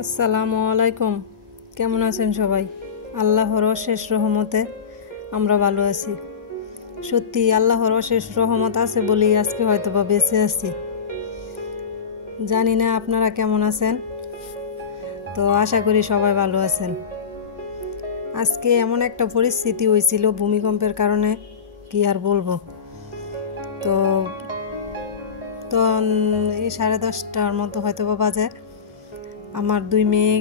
আসসালামু আলাইকুম। কেমন আছেন সবাই? আল্লাহর অশেষ রহমতে আমরা ভালো আছি। সত্যি আল্লাহর অশেষ রহমত আছে বলেই আজকে হয়তো বা বেঁচে আছি। জানি না আপনারা কেমন আছেন, তো আশা করি সবাই ভালো আছেন। আজকে এমন একটা পরিস্থিতি হয়েছিল ভূমিকম্পের কারণে, কি আর বলবো। তো এই 10:30টার মতো হয়তো বা বাজে। আমার 2 মেয়ে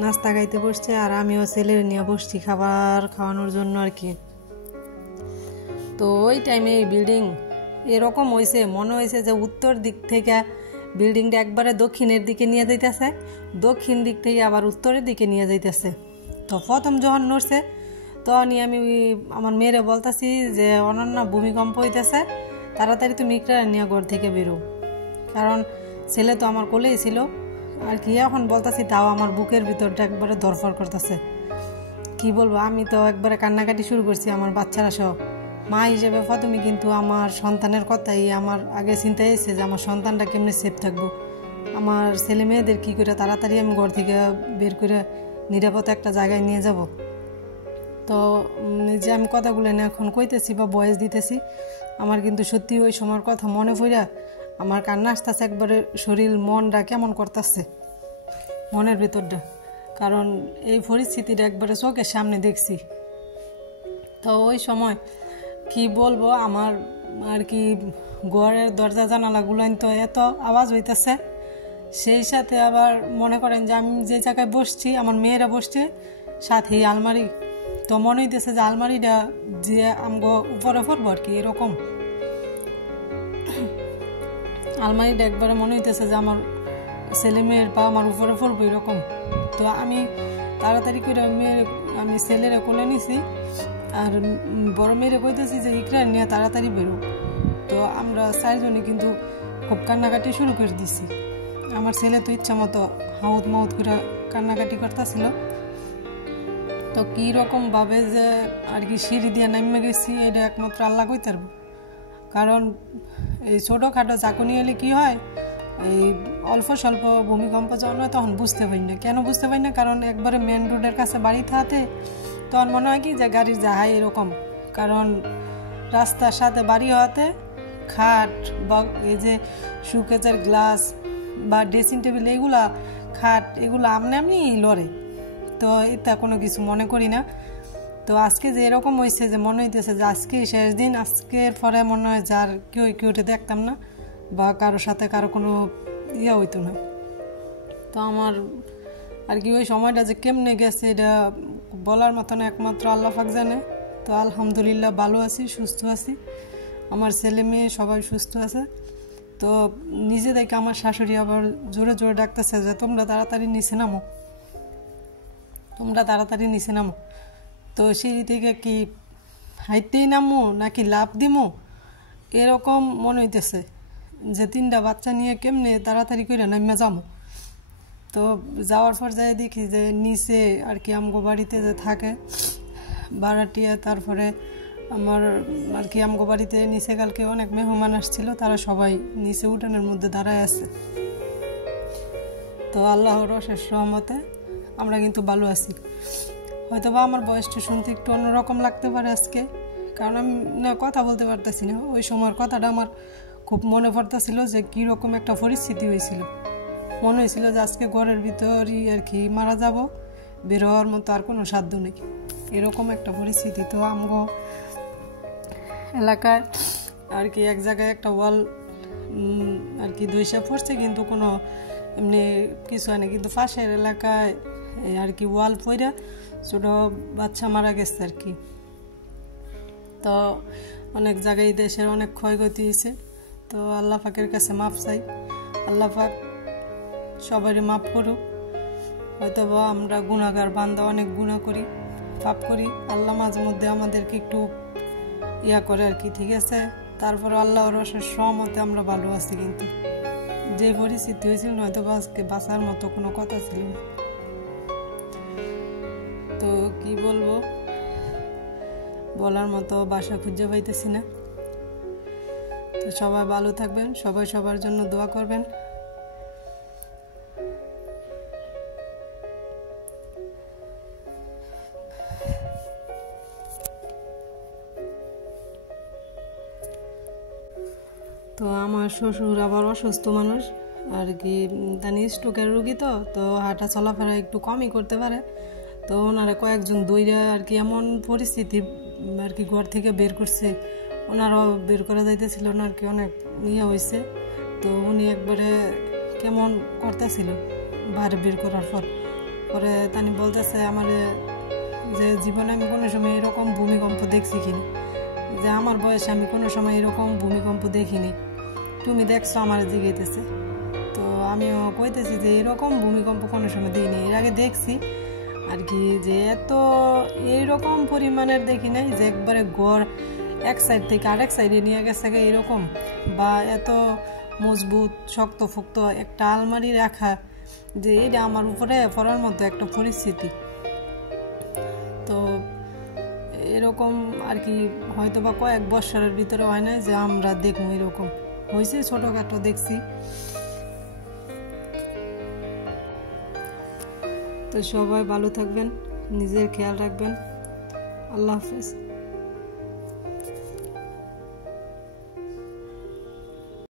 নাস্তা খাইতে বসছে, আর আমিও ছেলের নিয়ে বসছি খাবার খাওয়ানোর জন্য আর কি। তো ওই টাইমে বিল্ডিং এরকম হয়েছে, মনে হয়েছে যে উত্তর দিক থেকে বিল্ডিংটা একবারে দক্ষিণের দিকে নিয়ে যাইতেছে, দক্ষিণ দিক থেকে আবার উত্তরের দিকে নিয়ে যাইতেছে। তো প্রথম যখন নড়ছে তখনই আমি আমার মেয়েরে বলতেছি যে অনন্য ভূমিকম্প হইতেছে, তাড়াতাড়ি তুমি ইকরা নিয়ে ঘর থেকে বেরো, কারণ ছেলে তো আমার কোলেই ছিল আর কি। এখন বলতেছি তাও আমার বুকের ভিতরটা একবারে ধরফর করতেছে। কি বলবো, আমি তো একবারে কান্নাকাটি শুরু করছি আমার বাচ্চারা সহ। মা হিসেবে প্রথমে কিন্তু আমার সন্তানের কথাই আমার আগে চিন্তা এসেছে যে আমার সন্তানটা কেমনি সেফ থাকবো, আমার ছেলে মেয়েদের কী করে তাড়াতাড়ি আমি ঘর থেকে বের করে নিরাপদ একটা জায়গায় নিয়ে যাব। তো যে আমি কথাগুলো এখন কইতেছি বা ভয়েস দিতেছি, আমার কিন্তু সত্যি ওই সময়ের কথা মনে পড়া আমার কান্না আসতেছে, একবারে শরীর মনটা কেমন করতেছে মনের ভিতরটা, কারণ এই পরিস্থিতিটা একবারে চোখের সামনে দেখছি। তো ওই সময় কি বলবো, আমার আর কি ঘরের দরজা জানালাগুলো তো এত আওয়াজ হইতেছে, সেই সাথে আবার মনে করেন যে আমি যে জায়গায় বসছি আমার মেয়েরা বসছে সাথেই আলমারি। তো মনে হইতেছে যে আলমারিটা যে আমগো উপরে পড়বো আর কি, এরকম আলমারিটা একবারে মনে হইতেছে যে আমার ছেলে মেয়ের পা আমার উপরে পড়বো এরকম। তো আমি তাড়াতাড়ি করে আমি ছেলেরা কোলে নিছি, আর বড় মেয়েরে কইতেছি যে ইকরা নিয়ে তাড়াতাড়ি বেরো। তো আমরা 4 জনে কিন্তু খুব কান্নাকাটি শুরু করে দিছি। আমার ছেলে তো ইচ্ছা মতো হাউদ মাউদ করে কান্নাকাটি করতেছিল। তো কীরকমভাবে যে আর কি সিঁড়ি দিয়ে নামিয়ে গেছি এটা একমাত্র আল্লাহ কইতে পারবো, কারণ এই ছোটোখাটো চাকুনি হলে কী হয়, এই অল্প স্বল্প ভূমিকম্প যখন হয় তখন বুঝতে পারি না। কেন বুঝতে পারি না? কারণ একবারে মেন রোডের কাছে বাড়ি থাকতে তখন মনে হয় কি যে গাড়ির যাহাই এরকম, কারণ রাস্তার সাথে বাড়ি হওয়াতে খাট বা এই যে সুকেচের গ্লাস বা ড্রেসিং টেবিল এগুলা খাট এগুলো আমনি লড়ে। তো এটা কোনো কিছু মনে করি না। তো আজকে যে এরকম হয়েছে যে মনে হইতেছে যে আজকে শেষ দিন, আজকের পরে মনে হয় যার কেউটে দেখতাম না বা কারোর সাথে কারো কোনো হইতো না। তো আমার আর কি ওই সময়টা যে কেমনে গেছে এটা বলার মতন একমাত্র আল্লাহ পাক জানে। তো আলহামদুলিল্লাহ ভালো আছি, সুস্থ আছি, আমার ছেলে মেয়ে সবাই সুস্থ আছে। তো নিজে দেখে আমার শাশুড়ি আবার জোরে জোরে ডাকতেছে যে তোমরা তাড়াতাড়ি নিচে নামো, তোমরা তাড়াতাড়ি নিচে নামো। তো সিঁড়ি থেকে কি হাইটেই নামো নাকি লাফ দিমো এরকম মনে হইতেছে যে 3টা বাচ্চা নিয়ে কেমনে তাড়াতাড়ি করে নামে যাবো। তো যাওয়ার পর যাই দেখি যে নিচে আর কি আমগো বাড়িতে যে থাকে ভাড়াটিয়া, তারপরে আমার আর কি আমগো বাড়িতে নিচে কালকে অনেক মেহমান আসছিল, তারা সবাই নিচে উঠানের মধ্যে দাঁড়ায় আছে। তো আল্লাহর অশেষ রহমতে আমরা কিন্তু ভালো আছি। হয়তো বা আমার বয়সটা শুনতে একটু অন্যরকম লাগতে পারে আজকে, কারণ আমি না কথা বলতে পারতেছি না। ওই সময়ের কথাটা আমার খুব মনে পড়তেছিল যে কীরকম একটা পরিস্থিতি হয়েছিল। মনে হয়েছিল যে আজকে ঘরের ভিতরই আর কি মারা যাব, বের হওয়ার মতো আর কোনো সাধ্য নেই, এরকম একটা পরিস্থিতি। তো আমগো এলাকায় আর কি এক জায়গায় একটা ওয়াল আর কি ধসে পড়ছে, কিন্তু কোনো এমনি কিছু হয় না, কিন্তু পাশের এলাকায় আর কি ওয়াল পড়ে ছোটো বাচ্চা মারা গেছে আর কি। তো অনেক জায়গায় দেশের অনেক ক্ষয়ক্ষতি হয়েছে। তো আল্লাহ পাকের কাছে মাপ চাই, আল্লাহ পাক সবারই মাপ করুক। হয়তো বা আমরা গুনাহগার বান্দা, অনেক গুনাহ করি, পাপ করি, আল্লাহ মাঝে মধ্যে আমাদেরকে একটু করে আর কি, ঠিক আছে। তারপর আল্লাহর অশেষ রহমতে আমরা ভালো আছি, কিন্তু যে পরিস্থিতি হয়েছিল হয়তো বা আজকে বাঁচার মতো কোনো কথা ছিল না। তো কি বলবো, বলার মতো ভাষা খুঁজে পাইতেছি না। তো সবাই ভালো থাকবেন, সবাই সবার জন্য দোয়া করবেন। আমার শ্বশুর আবার অসুস্থ মানুষ আর কি, তানি স্ট্রোকের রোগী, তো হাঁটা চলাফেরা একটু কমই করতে পারে। তো ওনারা কয়েকজন দইরা আর কি এমন পরিস্থিতি আর কি ঘর থেকে বের করছে, ওনারাও বের করা যাইতেছিল না আর কি, অনেক হয়েছে। তো উনি একবারে কেমন করতেছিল বাইরে বের করার পরে তানি বলতেছে আমার যে জীবনে আমি কোনো সময় এরকম ভূমিকম্প দেখছি কিনা, যে আমার বয়সে আমি কোনো সময় এরকম ভূমিকম্প দেখিনি, তুমি দেখছো আমার জিগাইতেছে। তো আমিও কইতেছি যে এরকম ভূমিকম্প কোনো সময় দিইনি, এর আগে দেখছি আর কি, যে এত এইরকম পরিমাণের দেখি নাই যে একবারে গড় এক সাইড থেকে আরেক সাইডে নিয়ে গেছে এরকম, বা এত মজবুত শক্ত ফক্ত একটা আলমারি রাখা, যে এটা আমার উপরে পড়ার মতো একটা পরিস্থিতি। তো এরকম আর কি হয়তো বা কয়েক বছরের ভিতরে হয় না যে আমরা দেখবো, এরকম হয়েছে ছোটখাটো দেখছি। তো সবাই ভালো থাকবেন, নিজের খেয়াল রাখবেন। আল্লাহ হাফেজ।